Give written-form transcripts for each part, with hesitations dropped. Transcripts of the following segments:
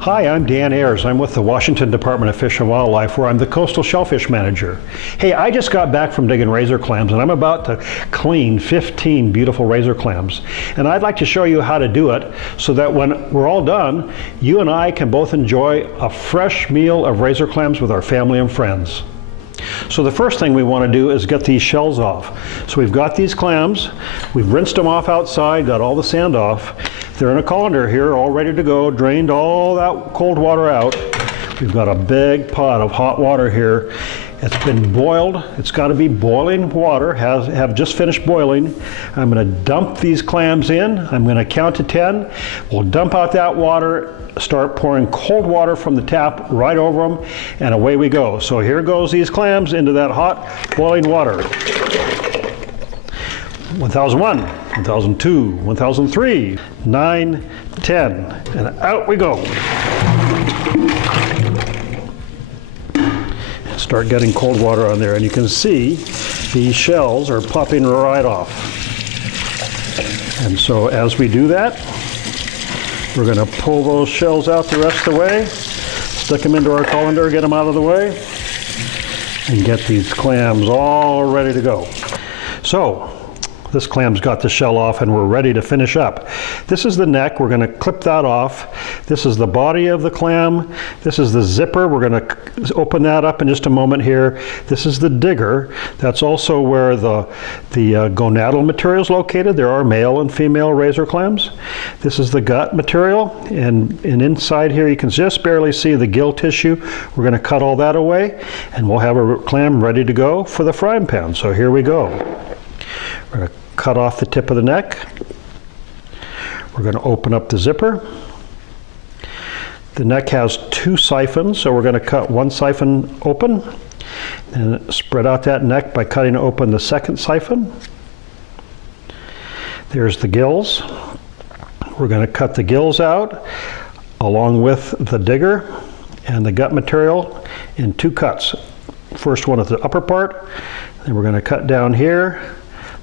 Hi, I'm Dan Ayres. I'm with the Washington Department of Fish and Wildlife, where I'm the Coastal Shellfish Manager. Hey, I just got back from digging razor clams, and I'm about to clean 15 beautiful razor clams. And I'd like to show you how to do it so that when we're all done, you and I can both enjoy a fresh meal of razor clams with our family and friends. So the first thing we want to do is get these shells off. So we've got these clams, we've rinsed them off outside, got all the sand off. They're in a colander here, all ready to go, drained all that cold water out. We've got a big pot of hot water here. It's been boiled. It's got to be boiling water, have just finished boiling. I'm going to dump these clams in. I'm going to count to 10. We'll dump out that water, start pouring cold water from the tap right over them, and away we go. So here goes these clams into that hot boiling water. 1001, 1002, 1003, 9, 10, and out we go. Start getting cold water on there, and you can see these shells are popping right off. And so as we do that, we're going to pull those shells out the rest of the way, stick them into our colander, get them out of the way, and get these clams all ready to go. So this clam's got the shell off and we're ready to finish up. This is the neck. We're going to clip that off. This is the body of the clam. This is the zipper. We're going to open that up in just a moment here. This is the digger. That's also where the gonadal material is located. There are male and female razor clams. This is the gut material, and inside here you can just barely see the gill tissue. We're going to cut all that away, and we'll have a clam ready to go for the frying pan. So here we go. We're going to cut off the tip of the neck. We're going to open up the zipper. The neck has 2 siphons, so we're going to cut one siphon open and spread out that neck by cutting open the second siphon. There's the gills. We're going to cut the gills out along with the digger and the gut material in 2 cuts. First one at the upper part, then we're going to cut down here.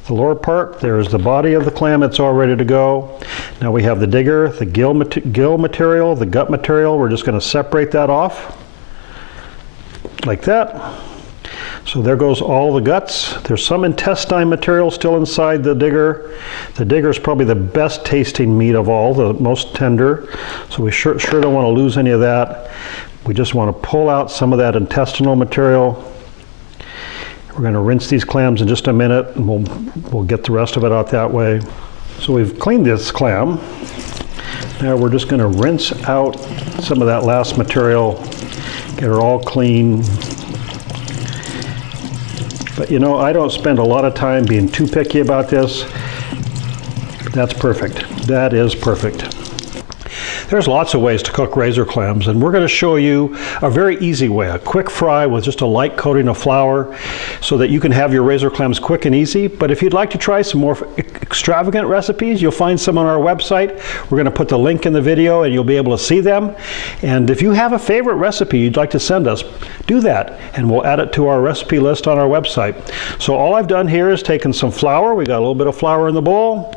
The lower part, there's the body of the clam. It's all ready to go. Now we have the digger, the gill material, the gut material. We're just going to separate that off like that. So there goes all the guts. There's some intestine material still inside the digger. The digger is probably the best tasting meat of all, the most tender. So we sure don't want to lose any of that. We just want to pull out some of that intestinal material. We're going to rinse these clams in just a minute, and we'll get the rest of it out that way. So we've cleaned this clam. Now we're just going to rinse out some of that last material, get her all clean. But you know, I don't spend a lot of time being too picky about this. That's perfect. That is perfect. There's lots of ways to cook razor clams, and we're going to show you a very easy way, a quick fry with just a light coating of flour so that you can have your razor clams quick and easy. But if you'd like to try some more extravagant recipes, you'll find some on our website. We're going to put the link in the video and you'll be able to see them. And if you have a favorite recipe you'd like to send us, do that and we'll add it to our recipe list on our website. So all I've done here is taken some flour. We got a little bit of flour in the bowl.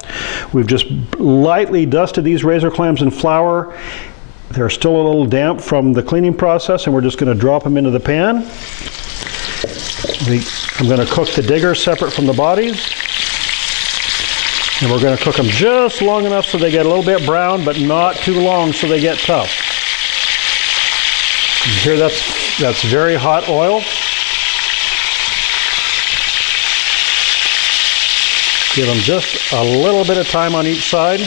We've just lightly dusted these razor clams in flour. They're still a little damp from the cleaning process, and we're just going to drop them into the pan. I'm going to cook the digger separate from the bodies. And we're going to cook them just long enough so they get a little bit brown, but not too long so they get tough. And here that's very hot oil. Give them just a little bit of time on each side.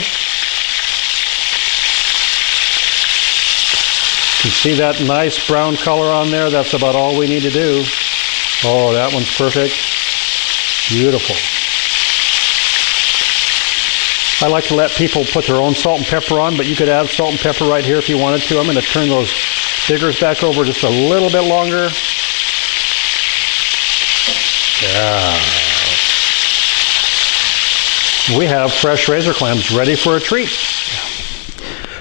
You see that nice brown color on there? That's about all we need to do. Oh, that one's perfect. Beautiful. I like to let people put their own salt and pepper on, but you could add salt and pepper right here if you wanted to. I'm going to turn those diggers back over just a little bit longer. Yeah. We have fresh razor clams ready for a treat.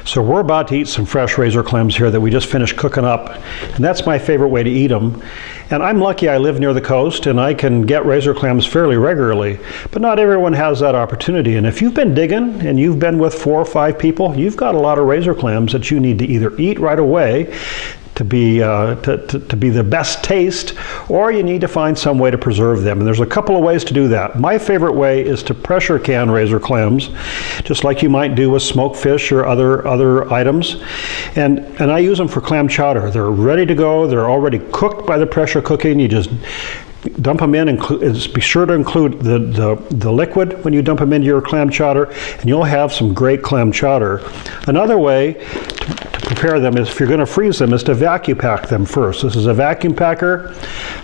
So we're about to eat some fresh razor clams here that we just finished cooking up, and that's my favorite way to eat them. And I'm lucky I live near the coast and I can get razor clams fairly regularly, but not everyone has that opportunity. And if you've been digging and you've been with 4 or 5 people, you've got a lot of razor clams that you need to either eat right away to be the best taste, or you need to find some way to preserve them. And there's a couple of ways to do that. My favorite way is to pressure can razor clams, just like you might do with smoked fish or other items. And I use them for clam chowder. They're ready to go. They're already cooked by the pressure cooking. You just dump them in, and be sure to include the liquid when you dump them into your clam chowder, and you'll have some great clam chowder. Another way to prepare them is, if you're going to freeze them, is to vacuum pack them first. This is a vacuum packer,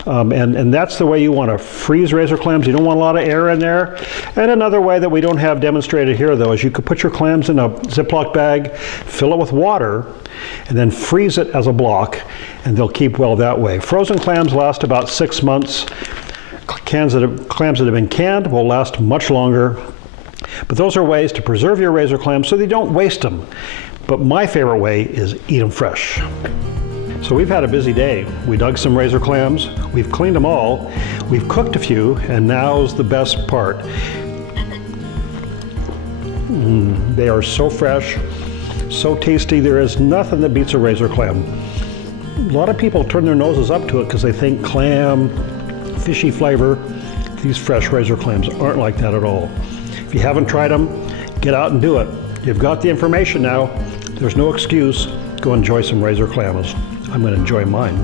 and that's the way you want to freeze razor clams. You don't want a lot of air in there. And another way that we don't have demonstrated here, though, is you could put your clams in a Ziploc bag, fill it with water, and then freeze it as a block, and they'll keep well that way. Frozen clams last about 6 months. Clams that have been canned will last much longer. But those are ways to preserve your razor clams so they don't waste them. But my favorite way is eat them fresh. So we've had a busy day. We dug some razor clams, we've cleaned them all, we've cooked a few, and now's the best part. They are so fresh, so tasty. There is nothing that beats a razor clam. A lot of people turn their noses up to it because they think clam, fishy flavor. These fresh razor clams aren't like that at all. If you haven't tried them, get out and do it. You've got the information now. There's no excuse. Go enjoy some razor clams. I'm going to enjoy mine.